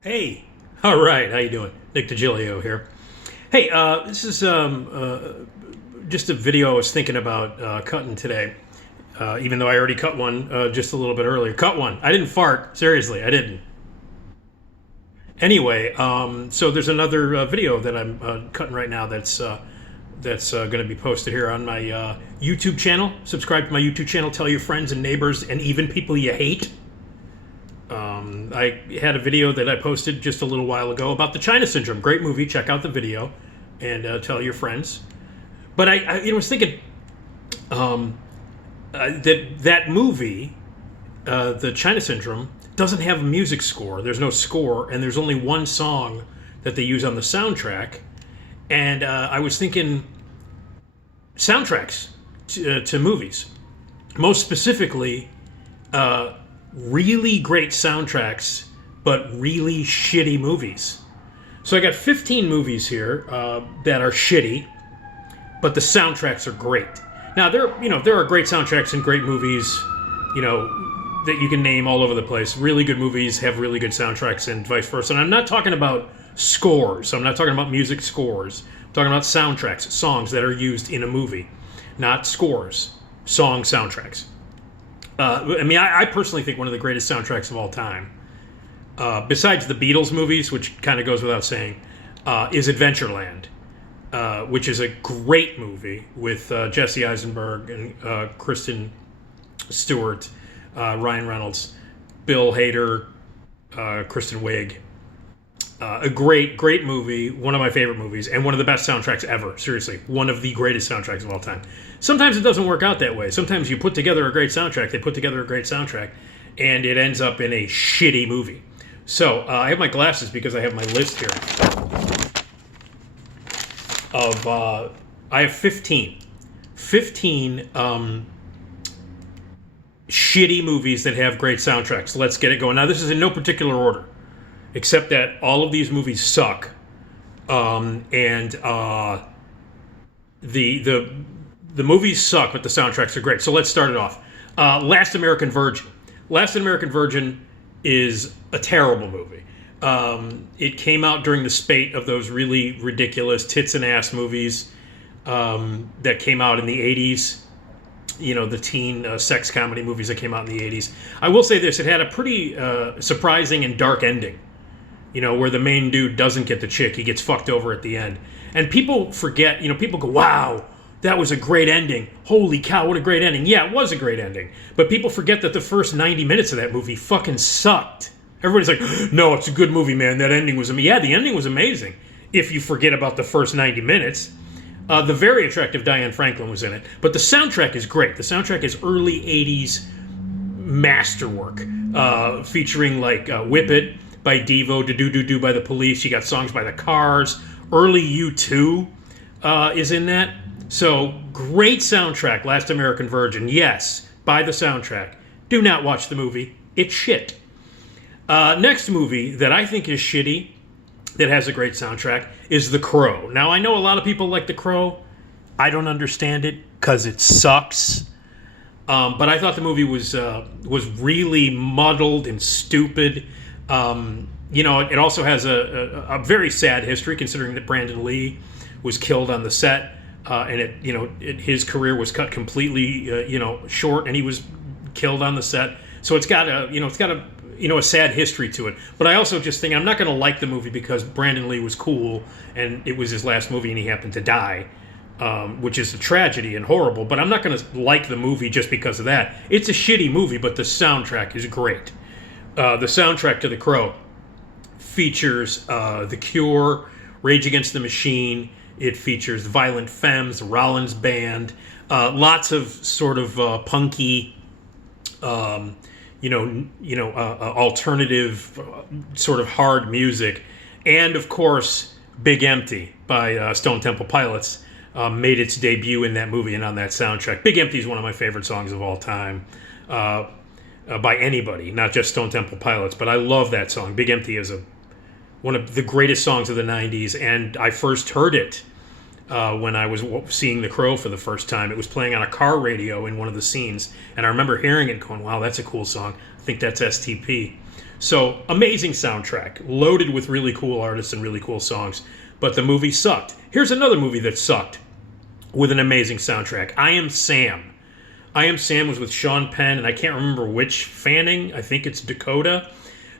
Hey, all right, how you doing? Nick Digilio here. Hey, this is just a video I was thinking about cutting today. Even though I already cut one just a little bit earlier. Cut one. I didn't fart. Seriously, I didn't. Anyway, so there's another video that I'm cutting right now that's going to be posted here on my YouTube channel. Subscribe to my YouTube channel. Tell your friends and neighbors and even people you hate. I had a video that I posted just a little while ago about the China Syndrome. Great movie. Check out the video and tell your friends. But I was thinking that movie, the China Syndrome, doesn't have a music score. There's no score, and there's only one song that they use on the soundtrack. And I was thinking soundtracks to movies, most specifically. Really great soundtracks, but really shitty movies. So I got 15 movies here that are shitty, but the soundtracks are great. Now there are great soundtracks and great movies, that you can name all over the place. Really good movies have really good soundtracks, and vice versa. And I'm not talking about scores. I'm not talking about music scores. I'm talking about soundtracks, songs that are used in a movie, not scores, soundtracks. I personally think one of the greatest soundtracks of all time, besides the Beatles movies, which kind of goes without saying, is Adventureland, which is a great movie with Jesse Eisenberg and Kristen Stewart, Ryan Reynolds, Bill Hader, Kristen Wiig. A great movie, one of my favorite movies, and one of the best soundtracks ever. Seriously, one of the greatest soundtracks of all time. Sometimes it doesn't work out that way. Sometimes you put together a great soundtrack, they put together a great soundtrack, and it ends up in a shitty movie. So, I have my glasses because I have my list here of, I have 15 shitty movies that have great soundtracks. Let's get it going. Now, this is in no particular order, except that all of these movies suck, the movies suck, but the soundtracks are great. So let's start it off. Last American Virgin. Last American Virgin is a terrible movie. It came out during the spate of those really ridiculous tits and ass movies that came out in the 80s. The teen sex comedy movies that came out in the 80s. I will say this, it had a pretty surprising and dark ending. Where the main dude doesn't get the chick, he gets fucked over at the end. And people forget, people go, wow, that was a great ending. Holy cow, what a great ending. Yeah, it was a great ending. But people forget that the first 90 minutes of that movie fucking sucked. Everybody's like, no, it's a good movie, man. That ending was amazing. Yeah, the ending was amazing. If you forget about the first 90 minutes. The very attractive Diane Franklin was in it. But the soundtrack is great. The soundtrack is early 80s masterwork. Featuring like Whip It by Devo, Do by the Police. You got songs by the Cars. Early U2 is in that. So, great soundtrack, Last American Virgin. Yes, buy the soundtrack. Do not watch the movie. It's shit. Next movie that I think is shitty, that has a great soundtrack, is The Crow. Now, I know a lot of people like The Crow. I don't understand it because it sucks. But I thought the movie was really muddled and stupid. It also has a very sad history, considering that Brandon Lee was killed on the set, and his career was cut completely, short, and he was killed on the set. So it's got a sad history to it. But I also just think I'm not going to like the movie because Brandon Lee was cool, and it was his last movie, and he happened to die, which is a tragedy and horrible. But I'm not going to like the movie just because of that. It's a shitty movie, but the soundtrack is great. The soundtrack to The Crow features The Cure, Rage Against the Machine. It features Violent Femmes, Rollins Band, lots of sort of punky, alternative, sort of hard music, and of course, Big Empty by Stone Temple Pilots made its debut in that movie and on that soundtrack. Big Empty is one of my favorite songs of all time. By anybody, not just Stone Temple Pilots, but I love that song. Big Empty is one of the greatest songs of the 90s, and I first heard it when I was seeing The Crow for the first time. It was playing on a car radio in one of the scenes, and I remember hearing it going, wow, that's a cool song. I think that's STP. So amazing soundtrack, loaded with really cool artists and really cool songs. But the movie sucked. Here's another movie that sucked with an amazing soundtrack. I Am Sam. I Am Sam was with Sean Penn, and I can't remember which Fanning. I think it's Dakota.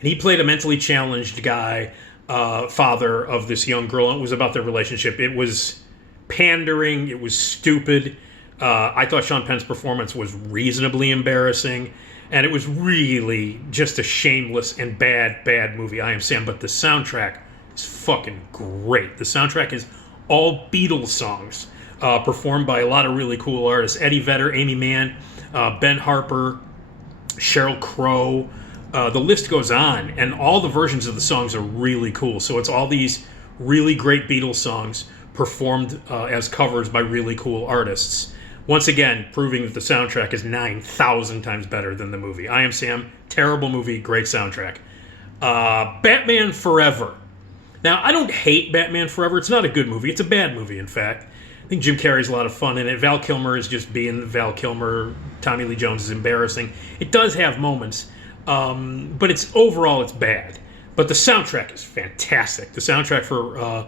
And he played a mentally challenged guy, father of this young girl. And it was about their relationship. It was pandering. It was stupid. I thought Sean Penn's performance was reasonably embarrassing. And it was really just a shameless and bad movie, I Am Sam. But the soundtrack is fucking great. The soundtrack is all Beatles songs, performed by a lot of really cool artists. Eddie Vedder, Amy Mann, Ben Harper, Sheryl Crow. The list goes on, and all the versions of the songs are really cool. So it's all these really great Beatles songs performed as covers by really cool artists. Once again, proving that the soundtrack is 9,000 times better than the movie. I Am Sam, terrible movie, great soundtrack. Batman Forever. Now, I don't hate Batman Forever. It's not a good movie. It's a bad movie, in fact. I think Jim Carrey's a lot of fun in it. Val Kilmer is just being Val Kilmer. Tommy Lee Jones is embarrassing. It does have moments, but overall it's bad. But the soundtrack is fantastic. The soundtrack for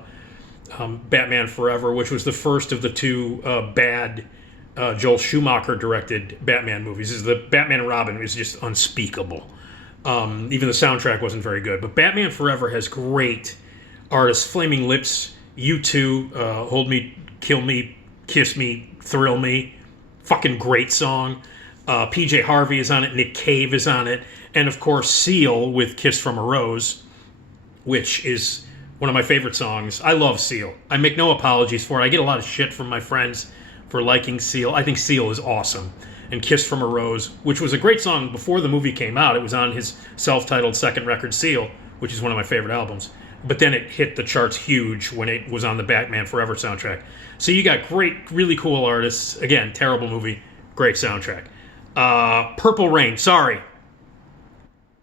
Batman Forever, which was the first of the two bad Joel Schumacher-directed Batman movies, is the Batman and Robin is just unspeakable. Even the soundtrack wasn't very good. But Batman Forever has great artists. Flaming Lips, U2, Hold Me, Kill Me, Kiss Me, Thrill Me. Fucking great song. PJ Harvey is on it. Nick Cave is on it. And, of course, Seal with Kiss from a Rose, which is one of my favorite songs. I love Seal. I make no apologies for it. I get a lot of shit from my friends for liking Seal. I think Seal is awesome. And Kiss from a Rose, which was a great song before the movie came out. It was on his self-titled second record, Seal, which is one of my favorite albums. But then it hit the charts huge when it was on the Batman Forever soundtrack. So you got great, really cool artists. Again, terrible movie, great soundtrack. Purple Rain, sorry.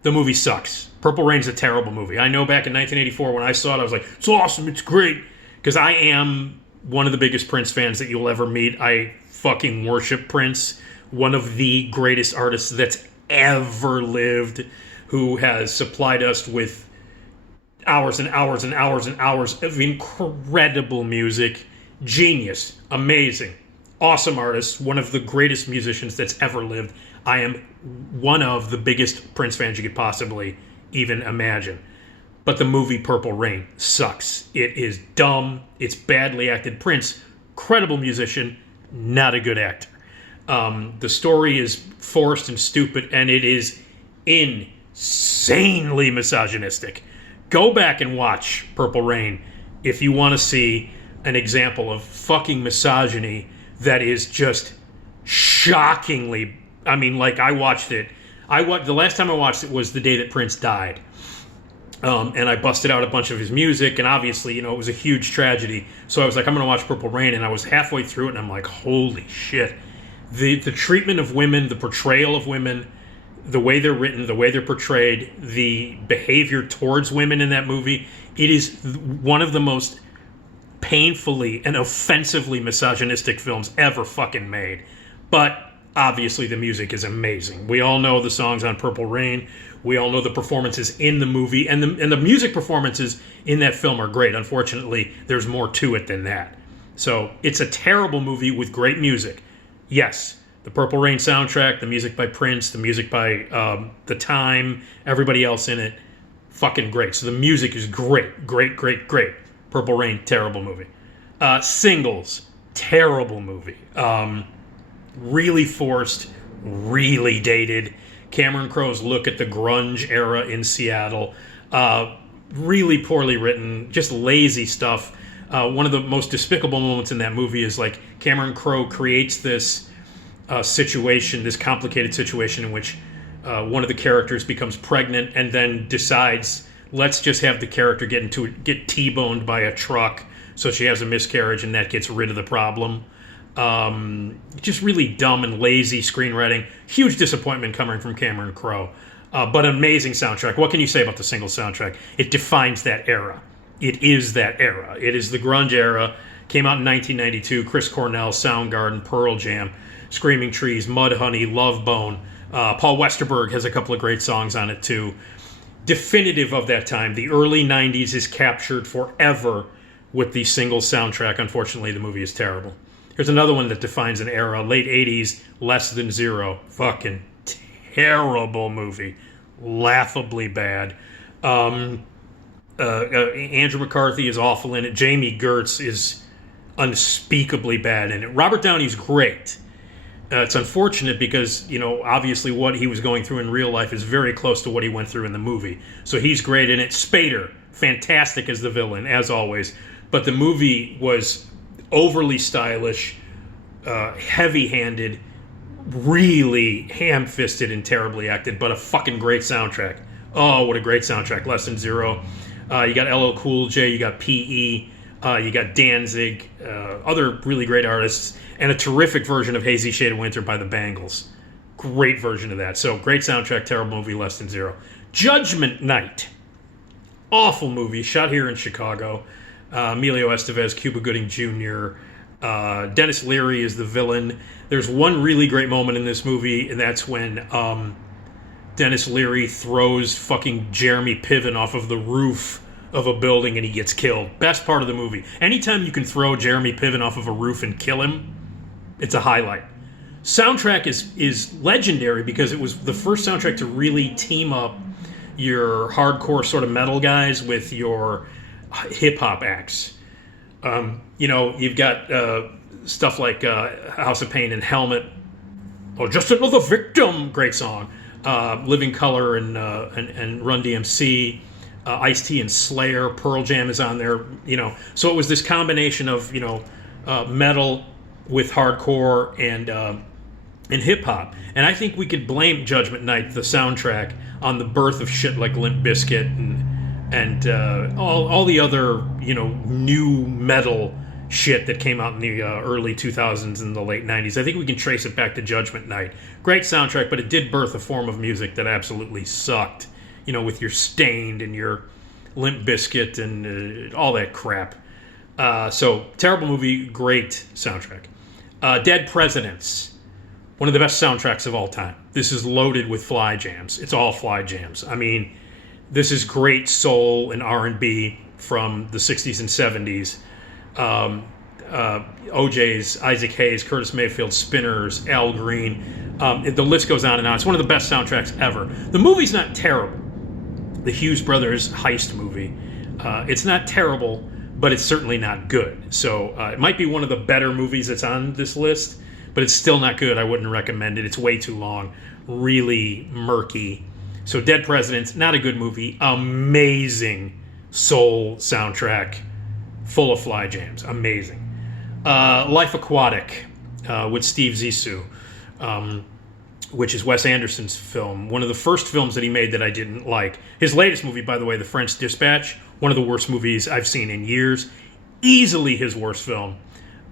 The movie sucks. Purple Rain's a terrible movie. I know back in 1984 when I saw it, I was like, it's awesome, it's great. Because I am one of the biggest Prince fans that you'll ever meet. I fucking worship Prince. One of the greatest artists that's ever lived, who has supplied us with hours and hours and hours and hours of incredible music. Genius. Amazing. Awesome artist. One of the greatest musicians that's ever lived. I am one of the biggest Prince fans you could possibly even imagine. But the movie Purple Rain sucks. It is dumb. It's badly acted. Prince, incredible musician, not a good actor. The story is forced and stupid, and it is insanely misogynistic. Go back and watch Purple Rain if you want to see an example of fucking misogyny that is just shockingly. I mean, like, I watched it. The last time I watched it was the day that Prince died. And I busted out a bunch of his music, and obviously, it was a huge tragedy. So I was like, I'm going to watch Purple Rain, and I was halfway through it, and I'm like, holy shit. The treatment of women, the portrayal of women, the way they're written, the way they're portrayed, the behavior towards women in that movie, it is one of the most painfully and offensively misogynistic films ever fucking made. But obviously the music is amazing. We all know the songs on Purple Rain. We all know the performances in the movie, and the music performances in that film are great. Unfortunately, there's more to it than that. So it's a terrible movie with great music. Yes, the Purple Rain soundtrack, the music by Prince, the music by The Time, everybody else in it, fucking great. So the music is great, great, great, great. Purple Rain, terrible movie. Singles, terrible movie. Really forced, really dated. Cameron Crowe's look at the grunge era in Seattle. Really poorly written, just lazy stuff. One of the most despicable moments in that movie is like Cameron Crowe creates this situation, this complicated situation in which one of the characters becomes pregnant and then decides, let's just have the character get T-boned by a truck so she has a miscarriage, and that gets rid of the problem. Just really dumb and lazy screenwriting. Huge disappointment coming from Cameron Crowe. But amazing soundtrack. What can you say about the single soundtrack? It defines that era. It is that era. It is the grunge era. Came out in 1992. Chris Cornell, Soundgarden, Pearl Jam, Screaming Trees, Mudhoney, Love Bone. Paul Westerberg has a couple of great songs on it too. definitive of that time. The early 90s is captured forever with the single soundtrack. Unfortunately, the movie is terrible. Here's another one that defines an era. Late 80s, Less Than Zero. Fucking terrible movie. Laughably bad. Andrew McCarthy is awful in it. Jamie Gertz is unspeakably bad in it. Robert Downey's great. It's unfortunate because, obviously what he was going through in real life is very close to what he went through in the movie. So he's great in it. Spader, fantastic as the villain, as always. But the movie was overly stylish, heavy-handed, really ham-fisted and terribly acted, but a fucking great soundtrack. Oh, what a great soundtrack. Less Than Zero. You got LL Cool J, you got P.E., you got Danzig, other really great artists, and a terrific version of Hazy Shade of Winter by the Bangles. Great version of that. So, great soundtrack, terrible movie, Less Than Zero. Judgment Night. Awful movie, shot here in Chicago. Emilio Estevez, Cuba Gooding Jr., Dennis Leary is the villain. There's one really great moment in this movie, and that's when Dennis Leary throws fucking Jeremy Piven off of the roof of a building and he gets killed. Best part of the movie. Anytime you can throw Jeremy Piven off of a roof and kill him, it's a highlight. Soundtrack is legendary because it was the first soundtrack to really team up your hardcore sort of metal guys with your hip-hop acts. You've got stuff like House of Pain and Helmet. Oh, Just Another Victim, great song. Living Colour and Run DMC. Ice-T and Slayer, Pearl Jam is on there, So it was this combination of, metal with hardcore and hip-hop. And I think we could blame Judgment Night, the soundtrack, on the birth of shit like Limp Bizkit and all the other, new metal shit that came out in the early 2000s and the late 90s. I think we can trace it back to Judgment Night. Great soundtrack, but it did birth a form of music that absolutely sucked. With your Stained and your Limp Bizkit and all that crap. So, terrible movie, great soundtrack. Dead Presidents, one of the best soundtracks of all time. This is loaded with fly jams. It's all fly jams. I mean, this is great soul and R&B from the 60s and 70s. OJ's, Isaac Hayes, Curtis Mayfield, Spinners, Al Green. The list goes on and on. It's one of the best soundtracks ever. The movie's not terrible. The Hughes Brothers heist movie. It's not terrible, but it's certainly not good. So it might be one of the better movies that's on this list, but it's still not good. I wouldn't recommend it. It's way too long, really murky. So Dead Presidents, not a good movie. Amazing soul soundtrack, full of fly jams. Amazing. Life Aquatic with Steve Zissou. Which is Wes Anderson's film, one of the first films that he made that I didn't like. His latest movie, by the way, The French Dispatch, one of the worst movies I've seen in years. Easily his worst film.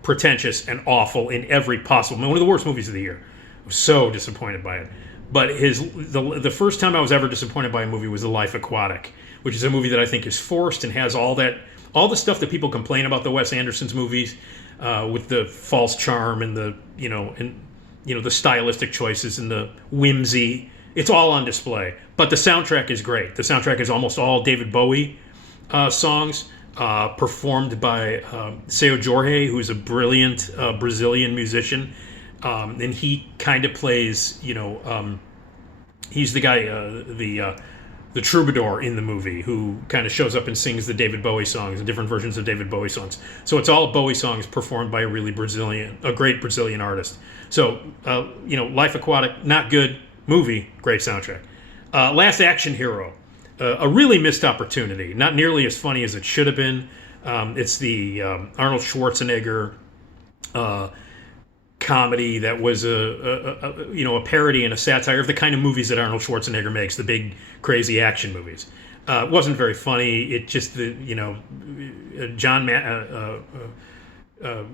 Pretentious and awful in every possible... One of the worst movies of the year. I was so disappointed by it. But the first time I was ever disappointed by a movie was The Life Aquatic, which is a movie that I think is forced and has all the stuff that people complain about the Wes Anderson's movies, with the false charm and the, the stylistic choices and the whimsy. It's all on display. But the soundtrack is great. The soundtrack is almost all David Bowie songs, performed by Seu Jorge, who is a brilliant Brazilian musician. And he kind of plays, he's the guy, the troubadour in the movie, who kind of shows up and sings the David Bowie songs and different versions of David Bowie songs. So it's all Bowie songs performed by a great Brazilian artist. So, Life Aquatic, not good. Movie, great soundtrack. Last Action Hero, a really missed opportunity. Not nearly as funny as it should have been. It's the Arnold Schwarzenegger comedy that was a parody and a satire of the kind of movies that Arnold Schwarzenegger makes, the big crazy action movies. It wasn't very funny. It just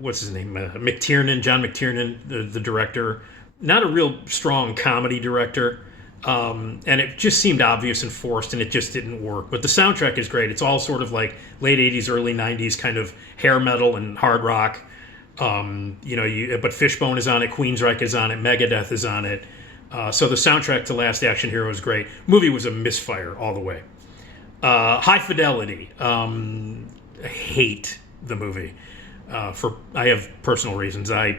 what's his name, John McTiernan, the director, not a real strong comedy director, and it just seemed obvious and forced, and it just didn't work. But the soundtrack is great. It's all sort of like late 80s, early 90s kind of hair metal and hard rock. But Fishbone is on it, Queensryche is on it, Megadeth is on it. So the soundtrack to Last Action Hero is great. Movie was a misfire all the way. High Fidelity. I hate the movie. I have personal reasons. I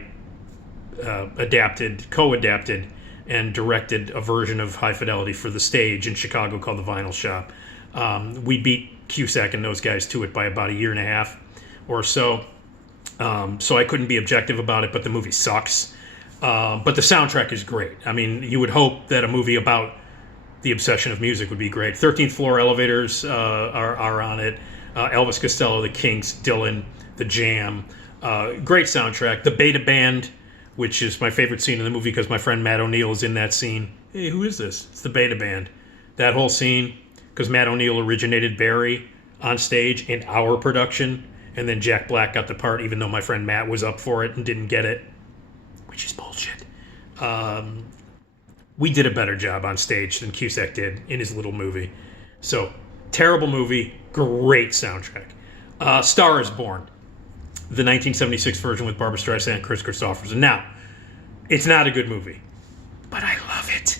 co-adapted, and directed a version of High Fidelity for the stage in Chicago called the Vinyl Shop. We beat Cusack and those guys to it by about a year and a half or so. So I couldn't be objective about it, but the movie sucks. But the soundtrack is great. I mean, you would hope that a movie about the obsession of music would be great. 13th Floor Elevators are on it. Elvis Costello, The Kinks, Dylan, The Jam. Great soundtrack. The Beta Band, which is my favorite scene in the movie because my friend Matt O'Neill is in that scene. Hey, who is this? It's the Beta Band. That whole scene, because Matt O'Neill originated Barry on stage in our production, and then Jack Black got the part, even though my friend Matt was up for it and didn't get it, which is bullshit. We did a better job on stage than Cusack did in his little movie. So, terrible movie, great soundtrack. Star is Born, the 1976 version with Barbra Streisand and Chris Christopherson. Now, it's not a good movie, but I love it.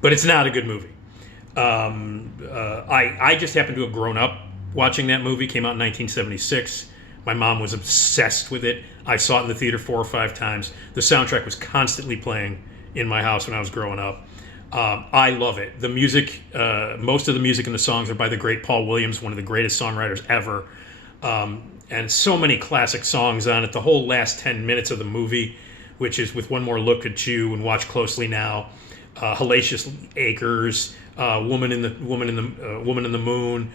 But it's not a good movie. I just happened to have grown up watching that movie. Came out in 1976. My mom was obsessed with it. I saw it in the theater 4 or 5 times. The soundtrack was constantly playing in my house when I was growing up. I love it. The music, most of the music and the songs are by the great Paul Williams, one of the greatest songwriters ever. And so many classic songs on it. The whole last 10 minutes of the movie, which is With One More Look at You and Watch Closely Now, Hellacious Acres, Woman in the Moon.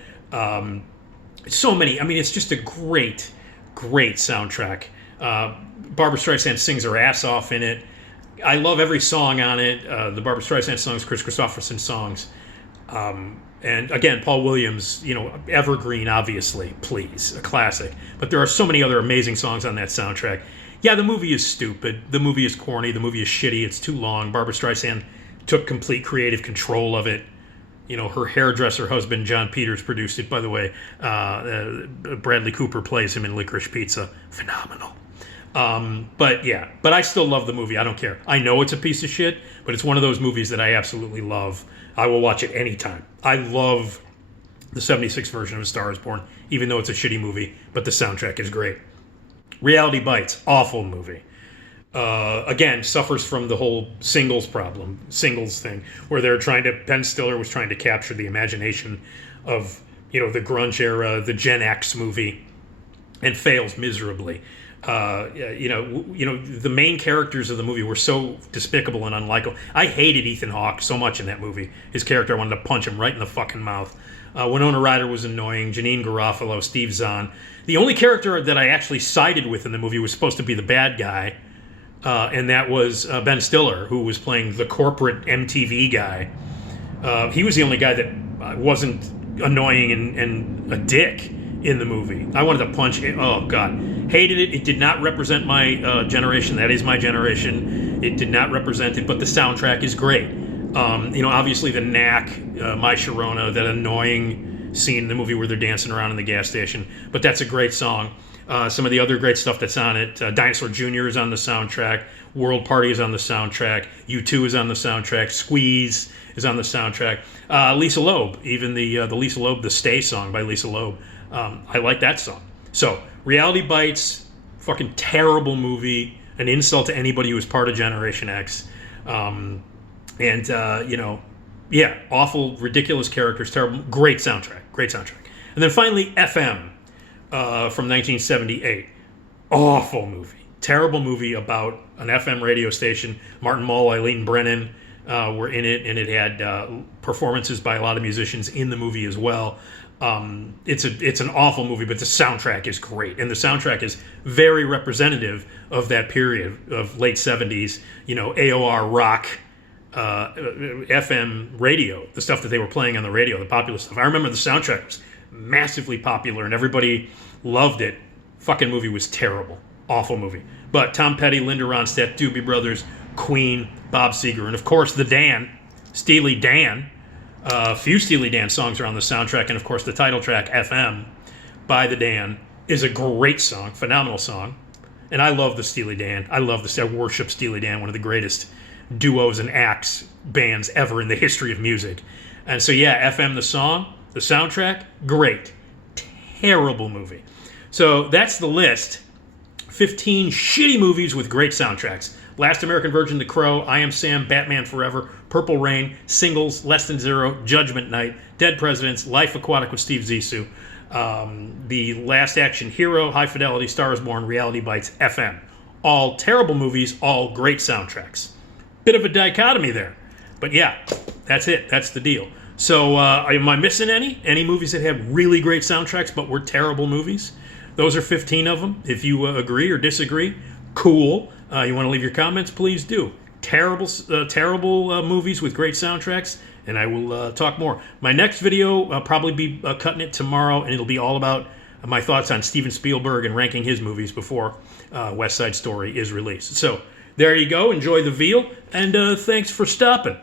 So many. I mean, it's just a great soundtrack. Barbra Streisand sings her ass off in it. I love every song on it. The Barbra Streisand songs, Chris Christopherson songs. And again, Paul Williams, evergreen, obviously, please, a classic. But there are so many other amazing songs on that soundtrack. Yeah, the movie is stupid. The movie is corny. The movie is shitty. It's too long. Barbra Streisand took complete creative control of it. Her hairdresser husband, John Peters, produced it, by the way. Bradley Cooper plays him in Licorice Pizza. Phenomenal. But I still love the movie. I don't care. I know it's a piece of shit, but it's one of those movies that I absolutely love. I will watch it anytime. I love the 76 version of A Star is Born, even though it's a shitty movie, but the soundtrack is great. Reality Bites, awful movie. Again, suffers from the whole singles thing, where Ben Stiller was trying to capture the imagination of, the grunge era, the Gen X movie, and fails miserably. The main characters of the movie were so despicable and unlikable. I hated Ethan Hawke so much in that movie. His character, I wanted to punch him right in the fucking mouth. Winona Ryder was annoying. Janine Garofalo, Steve Zahn. The only character that I actually sided with in the movie was supposed to be the bad guy, and that was Ben Stiller, who was playing the corporate MTV guy. He was the only guy that wasn't annoying and a dick in the movie. I wanted to punch it. Oh, God. Hated it. It did not represent my generation. That is my generation. It did not represent it, but the soundtrack is great. Obviously the Knack, My Sharona, that annoying scene in the movie where they're dancing around in the gas station. But that's a great song. Some of the other great stuff that's on it. Dinosaur Jr. is on the soundtrack. World Party is on the soundtrack. U2 is on the soundtrack. Squeeze is on the soundtrack. Lisa Loeb, even the Lisa Loeb, the Stay song by Lisa Loeb. I like that song. So, Reality Bites, fucking terrible movie, an insult to anybody who was part of Generation X. Awful, ridiculous characters, terrible, great soundtrack. And then finally, FM from 1978. Awful movie. Terrible movie about an FM radio station. Martin Mull, Eileen Brennan were in it, and it had performances by a lot of musicians in the movie as well. It's an awful movie, but the soundtrack is great, and the soundtrack is very representative of that period of late 70s, AOR rock, FM radio, the stuff that they were playing on the radio, the popular stuff. I remember the soundtrack was massively popular, and everybody loved it. Fucking movie was terrible. Awful movie. But Tom Petty, Linda Ronstadt, Doobie Brothers, Queen, Bob Seger, and of course the Dan, Steely Dan. A few Steely Dan songs are on the soundtrack, and of course the title track, FM, by the Dan, is a great song, phenomenal song. And I love the Steely Dan. I worship Steely Dan, one of the greatest duos and acts bands ever in the history of music. And so, yeah, FM the song, the soundtrack, great. Terrible movie. So that's the list. 15 shitty movies with great soundtracks. Last American Virgin, The Crow, I Am Sam, Batman Forever, Purple Rain, Singles, Less Than Zero, Judgment Night, Dead Presidents, Life Aquatic with Steve Zissou, The Last Action Hero, High Fidelity, Star is Born, Reality Bites, FM. All terrible movies, all great soundtracks. Bit of a dichotomy there. But yeah, that's it. That's the deal. So am I missing any? Any movies that have really great soundtracks but were terrible movies? Those are 15 of them. If you agree or disagree, cool. You want to leave your comments, please do. Terrible movies with great soundtracks, and I will talk more. My next video, I'll probably be cutting it tomorrow, and it'll be all about my thoughts on Steven Spielberg and ranking his movies before West Side Story is released. So there you go. Enjoy the veal, and thanks for stopping.